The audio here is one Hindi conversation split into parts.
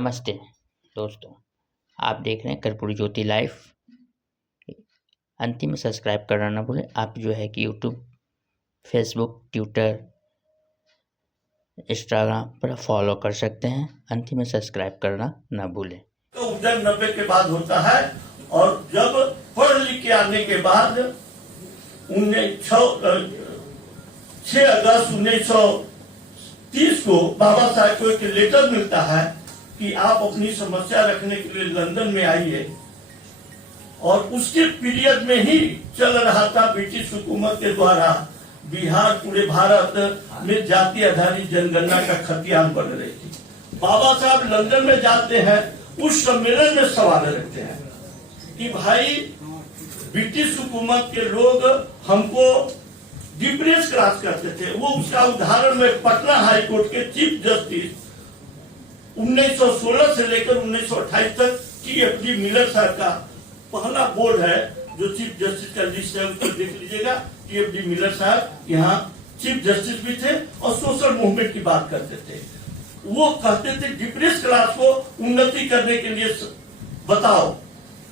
नमस्ते दोस्तों, आप देख रहे हैं कर्पूरी ज्योति लाइव। अंतिम में सब्सक्राइब करना ना भूलें। आप जो है कि यूट्यूब, फेसबुक, ट्विटर, इंस्टाग्राम पर फॉलो कर सकते हैं। अंतिम में सब्सक्राइब करना ना भूलें। तो उधर 90 के बाद होता है और जब पढ़ लिख के आने के बाद 6 अगस्त 1930 को बाबा साहब को एक लेटर मिलता है कि आप अपनी समस्या रखने के लिए लंदन में आइए। और उसके पीरियड में ही चल रहा था ब्रिटिश हुकूमत के द्वारा बिहार, पूरे भारत में जाति आधारित जनगणना का खतियान बन रही थी। बाबा साहब लंदन में जाते हैं, उस सम्मेलन में सवाल रखते हैं कि भाई ब्रिटिश हुकूमत के लोग हमको डिप्रेस क्लास करते थे। वो उसका उदाहरण में पटना हाई कोर्ट के चीफ जस्टिस 1916 से लेकर 1928 तक TFD मिलर साहब का पहला बोर्ड है जो चीफ जस्टिस का लिस्ट है, उसको देख लीजिएगा। TFD मिलर साहब यहाँ चीफ जस्टिस भी थे और सोशल मूवमेंट की बात करते थे। वो कहते थे डिप्रेस क्लास को उन्नति करने के लिए बताओ,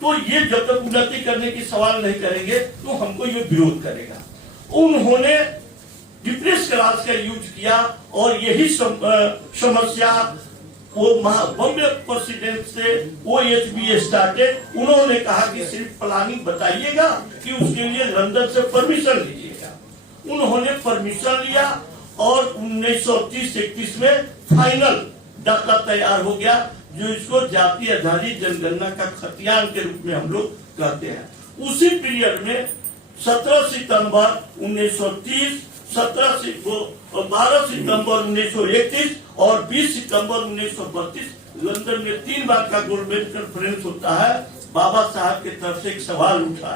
तो ये जब तक उन्नति करने की सवाल नहीं करेंगे तो हमको ये विरोध करेगा। उन्होंने डिप्रेस क्लास का यूज किया और यही समस्या वो बॉम्बे प्रेसिडेंट से OHB स्टार्टेड। उन्होंने कहा कि सिर्फ प्लानिंग बताइएगा कि उसके लिए लंदन से परमिशन लीजिएगा। उन्होंने परमिशन लिया और 1930-31 में फाइनल डाटा तैयार हो गया, जो इसको जाति आधारित जनगणना का खतियान के रूप में हम लोग कहते हैं। उसी पीरियड में 17 सितंबर 1930, 12 सितंबर 1931 और 20 सितंबर 1932 लंदन में 3 बार का गोल्डमेन कॉन्फ्रेंस होता है। बाबा साहब की तरफ से एक सवाल उठा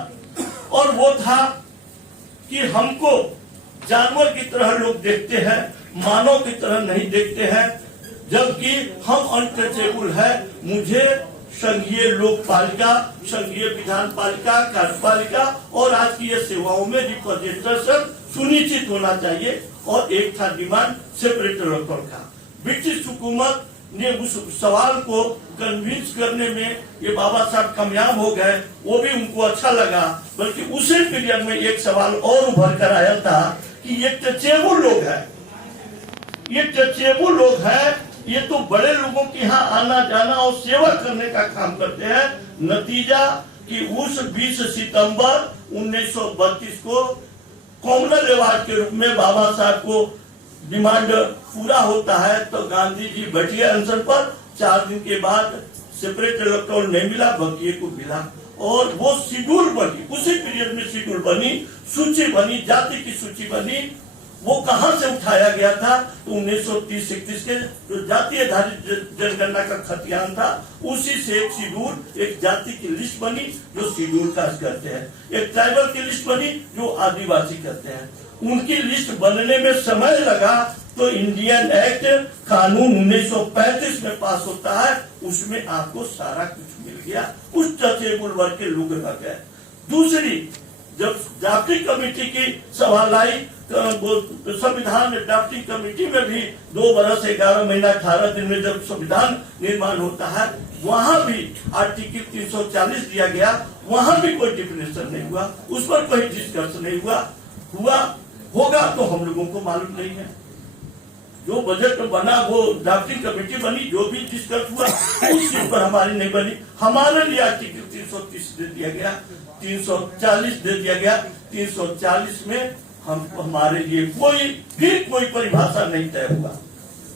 और वो था कि हमको जानवर की तरह लोग देखते हैं, मानव की तरह नहीं देखते हैं, जबकि हम अनटचेबल है। मुझे संघीय लोकपालिका, संघीय विधान पालिका, कार्यपालिका और आज की सेवाओं में रिप्रेजेंटेशन सुनिश्चित होना चाहिए। और एक था डिमांड सेपरेट इलेक्टोरल का। ब्रिटिश हुकूमत ने उस सवाल को कन्विंस करने में ये बाबा साहब कामयाब हो गए, वो भी उनको अच्छा लगा। बल्कि उसी पीरियड में एक सवाल और उभर कर आया था कि ये टचेबल लोग है, ये टचेबल लोग है, ये तो बड़े लोगों के यहाँ आना जाना और सेवा करने का काम करते हैं। नतीजा कि उस 20 सितंबर 1932 को कॉमनल अवार्ड के रूप में बाबा साहब को डिमांड पूरा होता है, तो गांधी जी बैठिए अनशन पर। 4 दिन के बाद सेपरेट इलेक्टोरल नहीं मिला, बकिए को मिला और वो शेड्यूल बनी। उसी पीरियड में शेड्यूल बनी, सूची बनी, जाति की सूची बनी। वो कहां से उठाया गया था? तो 1930-31 के जो जाति आधारित जनगणना का खतियान था, उसी से एक शेड्यूल, एक जाति की लिस्ट बनी जो शेड्यूल कास्ट करते हैं, एक ट्राइबल की लिस्ट बनी जो आदिवासी करते हैं। उनकी लिस्ट बनने में समय लगा तो इंडियन एक्ट कानून 1935 में पास होता है, उसमें आपको सारा कुछ मिल गया। उस टचेबल वर्ग के लोग रह गए। दूसरी, जब ड्राफ्टिंग कमेटी की सवाल आई, संविधान में ड्राफ्टिंग कमेटी में भी 2 बरस 11 महीना 18 दिन में जब संविधान निर्माण होता है, वहां भी आर्टिकल 340 दिया गया, वहां भी कोई डिफिनेशन नहीं हुआ, उस पर कोई डिस्कस नहीं हुआ होगा तो हम लोगों को मालूम नहीं है। जो बजट बना वो ड्राफ्टिंग कमेटी बनी, जो भी डिस्कस हुआ उस चीज पर हमारी नहीं बनी। हमारे लिए आर्टिकल 330 दे दिया गया, 340 दे दिया गया। 340 में हमारे लिए कोई परिभाषा नहीं तय हुआ।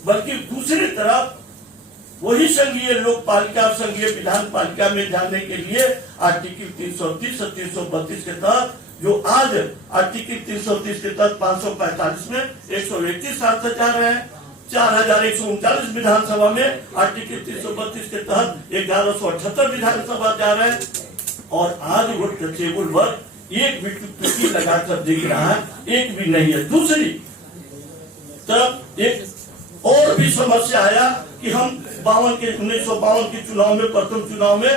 बल्कि दूसरी तरफ वही संघीय लोकपालिका, संघीय विधान पालिका में जाने के लिए आर्टिकल 330 और 332 के तहत, जो आज आर्टिकल 330 के तहत 545 में 131 सांसद जा रहे हैं, 4139 विधानसभा में आर्टिकल 332 के तहत 1178 विधानसभा जा रहे हैं। और आज वो टचेबल वर्ग एक भी टुकड़ी लगाकर देख रहा है, एक भी नहीं है। दूसरी तरफ एक और भी समस्या आया कि हम 1952 के चुनाव में, प्रथम चुनाव में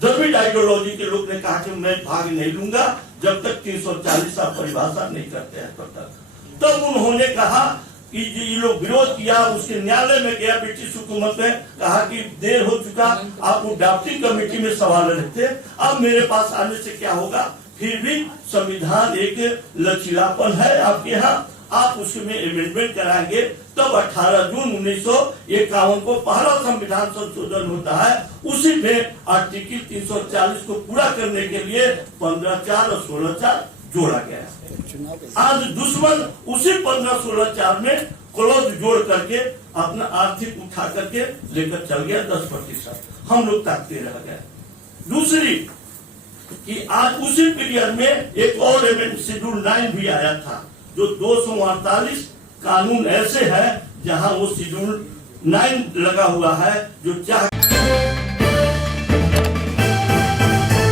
द्रविड़ आइडियोलॉजी के लोग ने कहा कि मैं भाग नहीं लूंगा जब तक 340 आप परिभाषा नहीं करते हैं तब तक। तब उन्होंने कहा कि ये लोग विरोध किया, उसके न्यायालय में गया, ब्रिटिश हुकूमत ने कहा कि देर हो चुका, आप वो ड्राफ्टिंग कमेटी में सवाल रखते, अब मेरे पास आने से क्या होगा। फिर भी संविधान एक लचीलापन है आपके यहाँ, आप उसमें अमेंडमेंट कराएंगे, तब 18 जून 1951 को पहला संविधान संशोधन होता है। उसी में आर्टिकल 340 को पूरा करने के लिए 15(4) और 16(4) जोड़ा गया। आज दुश्मन उसी 15(16)(4) में क्लॉज जोड़ करके अपना आर्थिक उठा करके लेकर चल गया 10%, हम लोग ताकते रह गए। दूसरी कि आज उसी पीरियड में एक और अमेंडमेंट शेड्यूल 9 भी आया था, जो 248 कानून ऐसे है जहां वो शेड्यूल 9 लगा हुआ है, जो चाह